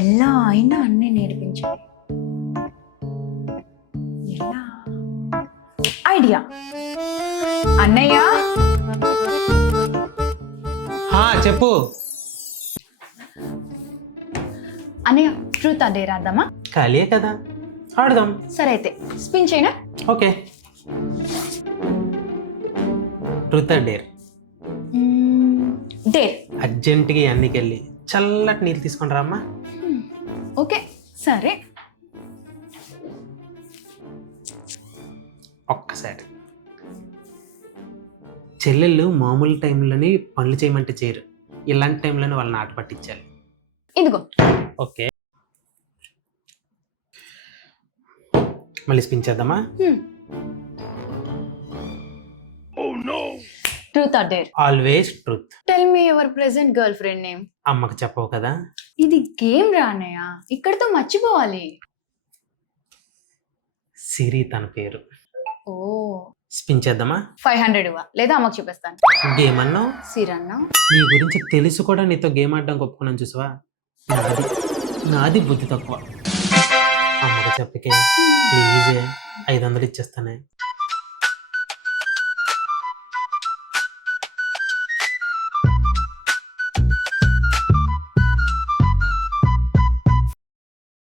ఎలా అయినా అన్నీ నేర్పించాలి. ఎలా? ఐడియా. అన్నయ్య, చెప్పు. అన్నయ్య, ట్రూత్ ఆ డేర్ ఆడదామా? ఖాళీయే కదా, ఆడదాం. సరే అయితే స్పిన్ చేయనా? Okay. Truth or dare? Dare. అర్జెంటుగా అన్నికి వెళ్ళి చల్లటి నీళ్ళు తీసుకొని రామ్మా. ఓకే సరే. ఒక్కసారి. చెల్లెళ్ళు మామూలు టైంలోని పనులు చేయమంటే చేయరు, ఇలాంటి టైంలోనే వాళ్ళని ఆట పట్టించాలి. ఇదిగో. ఓకే, మళ్ళీ స్పిన్ చేద్దామా? Truth or dare? Always truth. Tell me your present girl friend name. అమ్మకు చెప్పవు కదా. ఇది గేమ్ రా అన్నయ్య, ఇక్కడితో మర్చిపోవాలి. సిరి తన పేరు. ఓ, స్పిన్ చేద్దామా? 500 ఇవ్వ, లేదా అమ్మకు చూపిస్తాను. గేమ్ అన్నావు, సిరన్నా. నీ గురించి తెలుసు కూడా నీతో గేమ్ ఆడడానికి ఒప్పుకున్నాను చూసావా. నాది బుద్ధి తక్కువ. అమ్మకు చెప్పకే ప్లీజ్, 500 ఇచ్చేస్తానే.